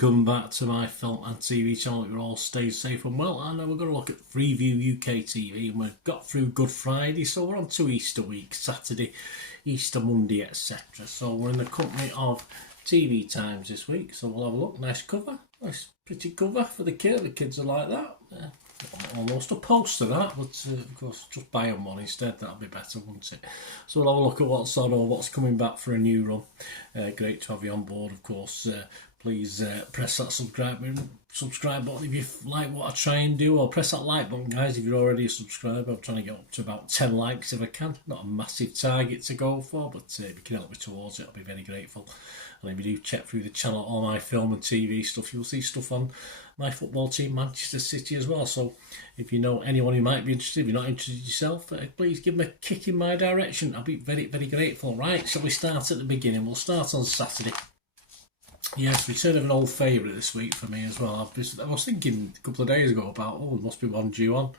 Welcome back to my film and TV channel. You're all stay safe and well. And we're going to look at Freeview UK TV, and we've got through Good Friday, so we're on to Easter week, Saturday, Easter Monday, etc. So we're in the company of TV Times this week, so we'll have a look. Nice cover, nice pretty cover for the kid. The kids are like that. Almost a poster that, but of course just buy them one instead. That'll be better, wouldn't it? So we'll have a look at what's coming back for a new run. Great to have you on board, of course. Please press that subscribe button if you like what I try and do, or press that like button, guys, if you're already a subscriber. I'm trying to get up to about 10 likes if I can. Not a massive target to go for, but if you can help me towards it, I'll be very grateful. And if you do check through the channel, all my film and TV stuff, you'll see stuff on my football team, Manchester City, as well. So if you know anyone who might be interested, if you're not interested yourself, please give them a kick in my direction. I'll be very, very grateful. Right, shall we start at the beginning? We'll start on Saturday. Yes, return of an old favourite this week for me as well. I was thinking a couple of days ago about, there must be one due on.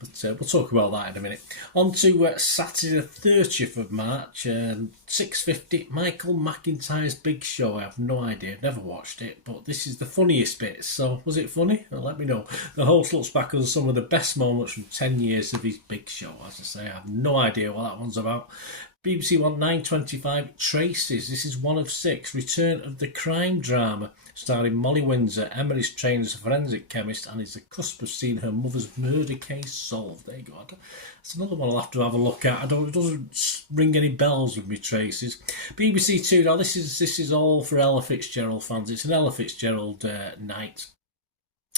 But we'll talk about that in a minute. On to Saturday the 30th of March, 6:50, Michael McIntyre's Big Show. I have no idea, never watched it, but this is the funniest bit. So, was it funny? Well, let me know. The host looks back on some of the best moments from 10 years of his Big Show. As I say, I have no idea what that one's about. BBC One 9:25, Traces. This is one of 6. Return of the crime drama, starring Molly Windsor. Emma is trained as a forensic chemist and is the cusp of seeing her mother's murder case solved. There you go. That's another one I'll have to have a look at. It doesn't ring any bells with me, Traces. BBC Two. Now this is all for Ella Fitzgerald fans. It's an Ella Fitzgerald night.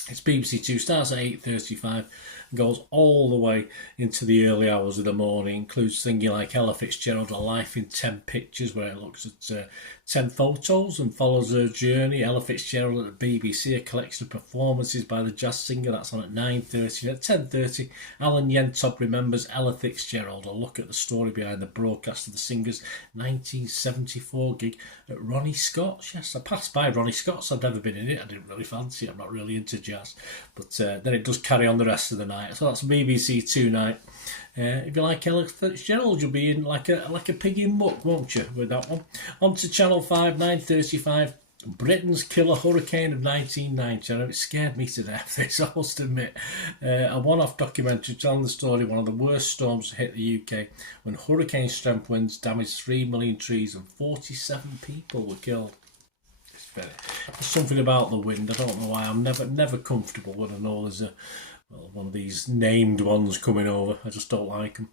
It's BBC Two, starts at 8:35 and goes all the way into the early hours of the morning. Includes things like Ella Fitzgerald, A Life in 10 Pictures, where it looks at 10 photos and follows her journey. Ella Fitzgerald at the BBC, a collection of performances by the jazz singer. That's on at 9:30. At 10:30, Alan Yentob remembers Ella Fitzgerald, a look at the story behind the broadcast of the singer's 1974 gig at Ronnie Scott's. Yes, I passed by Ronnie Scott's. I've never been in it. I didn't really fancy it. I'm not really into jazz. But then it does carry on the rest of the night. So that's BBC Two night. If you like Ella Fitzgerald, you'll be in like a pig in muck, won't you, with that one? On to Channel 5, 9:35. Britain's Killer Hurricane of 1990. I know it scared me to death, this I must admit. A one-off documentary telling the story of one of the worst storms to hit the UK when hurricane strength winds damaged 3 million trees and 47 people were killed. There's something about the wind. I don't know why. I'm never comfortable when I know there's one of these named ones coming over. I just don't like them.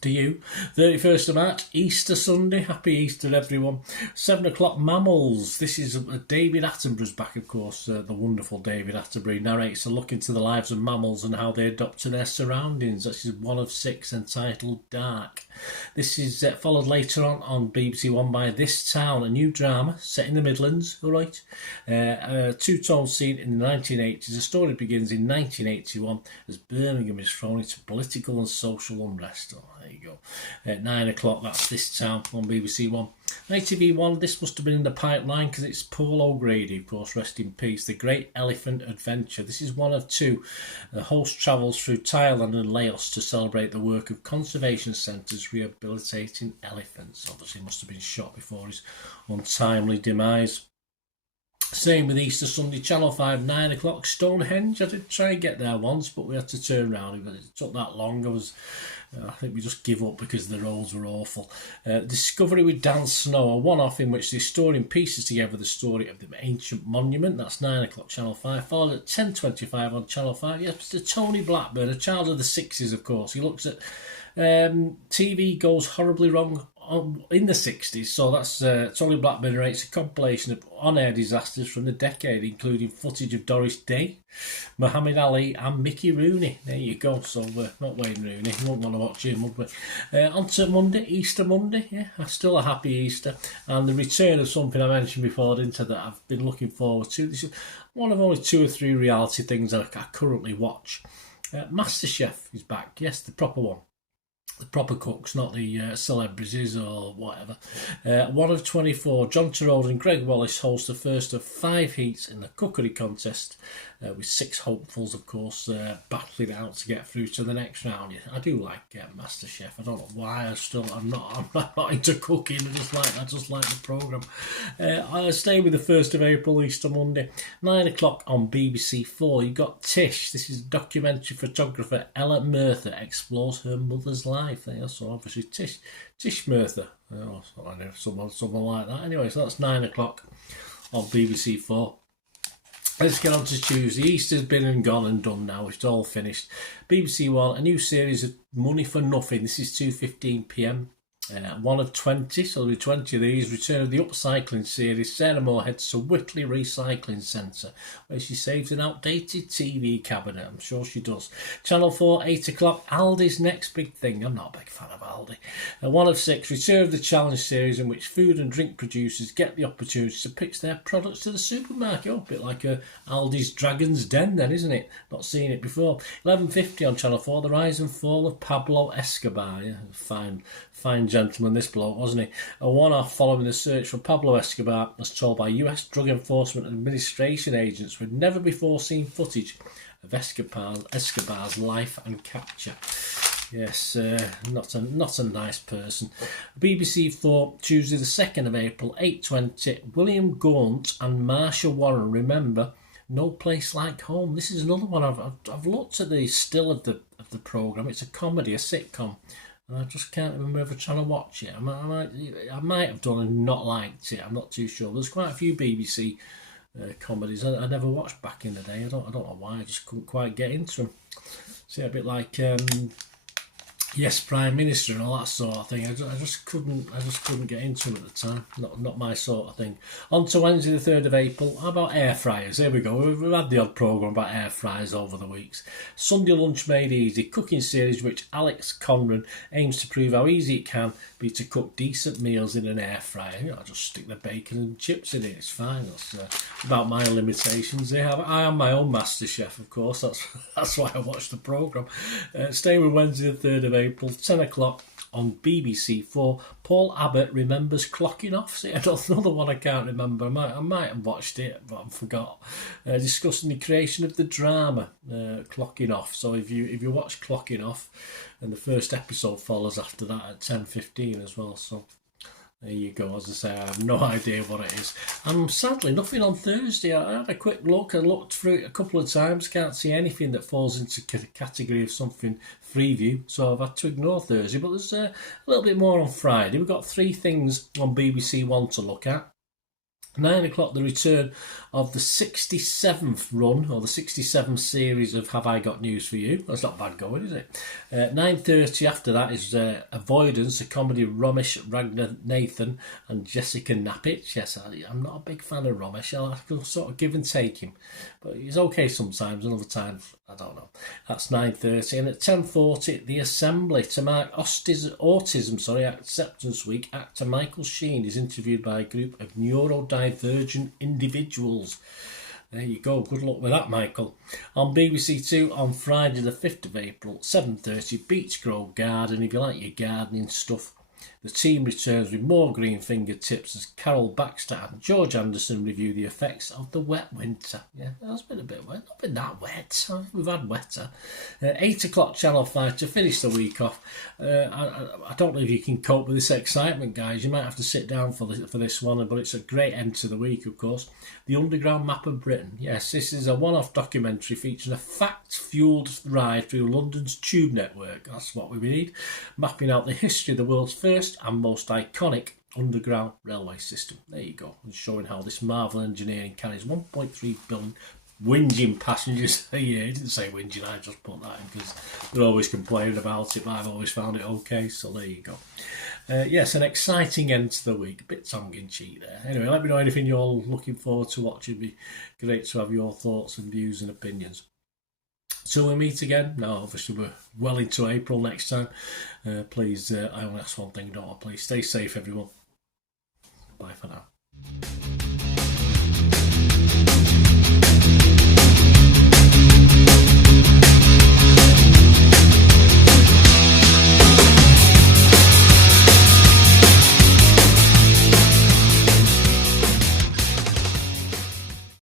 Do you? 31st of March, Easter Sunday. Happy Easter, everyone. 7 o'clock, Mammals. This is David Attenborough's back, of course. The wonderful David Attenborough narrates a look into the lives of mammals and how they adapt to their surroundings. This is one of 6, entitled Dark. This is followed later on BBC One by This Town, a new drama set in the Midlands. All right. A two-tone scene in the 1980s. The story begins in 1981 as Birmingham is thrown into political and social unrest. Oh, there you go. At 9 o'clock, that's This Town on BBC One. ITV One, this must have been in the pipeline because it's Paul O'Grady, of course, rest in peace. The Great Elephant Adventure. This is one of 2. The host travels through Thailand and Laos to celebrate the work of conservation centres rehabilitating elephants. Obviously, must have been shot before his untimely demise. Same with Easter Sunday, Channel 5, 9 o'clock, Stonehenge. I did try and get there once, but we had to turn around. It took that long. I think we just give up because the roads were awful. Discovery with Dan Snow, a one-off in which the historian pieces together the story of the ancient monument. That's 9 o'clock, Channel 5. Followed at 10:25 on Channel 5. Yes, Mr. Tony Blackburn, a child of the 60s, of course. He looks at TV goes horribly wrong in the 60s, so that's Tony Blackburn narrates a compilation of on-air disasters from the decade, including footage of Doris Day, Muhammad Ali and Mickey Rooney. There you go. So not Wayne Rooney, we won't want to watch him, would we? On to Monday, Easter Monday. Yeah, still a happy Easter, and the return of something I mentioned before, didn't I, that I've been looking forward to. This is one of only 2 or 3 reality things that I currently watch. MasterChef is back. Yes, the proper one. the proper cooks, not the celebrities or whatever. 1 of 24, John Turode and Greg Wallace host the first of 5 heats in the cookery contest, with 6 hopefuls, of course, battling out to get through to the next round. I do like MasterChef. I don't know why. I'm not into cooking. I just like the programme. I'll stay with the 1st of April, Easter Monday, 9 o'clock on BBC4. You've got Tish. This is documentary photographer Ella Merther explores her mother's life. So obviously Tish Merther. I know someone like that. Anyway, so that's 9 o'clock on BBC4. Let's get on to Tuesday. Easter's been and gone and done now. It's all finished. BBC One, a new series of Money for Nothing. This is 2:15 p.m. 1 of 20, so there'll be 20 of these. Return of the upcycling series. Sarah Moore heads to Whitley Recycling Centre, where she saves an outdated TV cabinet. I'm sure she does. Channel 4, 8 o'clock. Aldi's next big thing. I'm not a big fan of Aldi. 1 of 6. Return of the challenge series, in which food and drink producers get the opportunity to pitch their products to the supermarket. A bit like Aldi's Dragon's Den then, isn't it? Not seen it before. 11:50 on Channel 4. The rise and fall of Pablo Escobar. Yeah, fine gentleman, this bloke, wasn't he? A one-off following the search for Pablo Escobar, as told by US Drug Enforcement Administration agents with never before seen footage of Escobar's life and capture. Yes, not a nice person. BBC 4, Tuesday the 2nd of April, 8:20. William Gaunt and Marsha Warren remember No Place Like Home. This is another one. I've looked at the still of the programme. It's a comedy, a sitcom. And I just can't remember ever trying to watch it. I might have done and not liked it. I'm not too sure. There's quite a few BBC comedies I never watched back in the day. I don't know why. I just couldn't quite get into them. See, a bit like Yes, Prime Minister and all that sort of thing. I just couldn't get into them at the time. Not my sort of thing. On to Wednesday the 3rd of April. How about air fryers? Here we go. We've had the odd programme about air fryers over the weeks. Sunday Lunch Made Easy, cooking series which Alex Conran aims to prove how easy it can be to cook decent meals in an air fryer. I just stick the bacon and chips in it. It's fine. That's about my limitations. I am my own master chef, of course. That's why I watch the programme. Staying with Wednesday the 3rd of April, 10 o'clock on BBC 4. Paul Abbott remembers clocking off. See, another one I can't remember. I might have watched it, but I forgot. Discussing the creation of the drama Clocking Off. So if you watch Clocking Off, and the first episode follows after that at 10:15 as well. So there you go. As I say, I have no idea what it is. And sadly, nothing on Thursday. I had a quick look. I looked through it a couple of times. Can't see anything that falls into the category of something Freeview. So I've had to ignore Thursday. But there's a little bit more on Friday. We've got 3 things on BBC One to look at. 9 o'clock, the return of the 67th run, or the 67th series of Have I Got News For You? That's not bad going, is it? 9:30 after that is Avoidance, a comedy of Romesh Ragnar Nathan and Jessica Knappich. Yes, I'm not a big fan of Romesh. I can sort of give and take him. But he's okay sometimes, and other times, I don't know. That's 9:30. And at 10:40, The Assembly. To mark Autism Acceptance Week, actor Michael Sheen is interviewed by a group of neurodivergent individuals. There you go. Good luck with that, Michael. On BBC 2 on Friday the 5th of April, 7:30, Beech Grove Garden. If you like your gardening stuff, the team returns with more green fingertips as Carol Baxter and George Anderson review the effects of the wet winter. Yeah, that's been a bit wet. Not been that wet. We've had wetter. 8 o'clock Channel 5 to finish the week off. I don't know if you can cope with this excitement, guys. You might have to sit down for this one, but it's a great end to the week, of course. The Underground Map of Britain. Yes, this is a one-off documentary featuring a fact-fueled ride through London's tube network. That's what we need. Mapping out the history of the world's first and most iconic underground railway system. There you go. And showing how this marvel engineering carries 1.3 billion whinging passengers a year. He didn't say whinging, I just put that in because they're always complaining about it, but I've always found it okay, so there you go. Yes, an exciting end to the week. A bit tongue-in-cheek there. Anyway, let me know anything you're looking forward to watching. It'd be great to have your thoughts and views and opinions. Till we meet again. Now, obviously, we're well into April next time. Please, I only ask one thing, don't I? Please stay safe, everyone. Bye for now.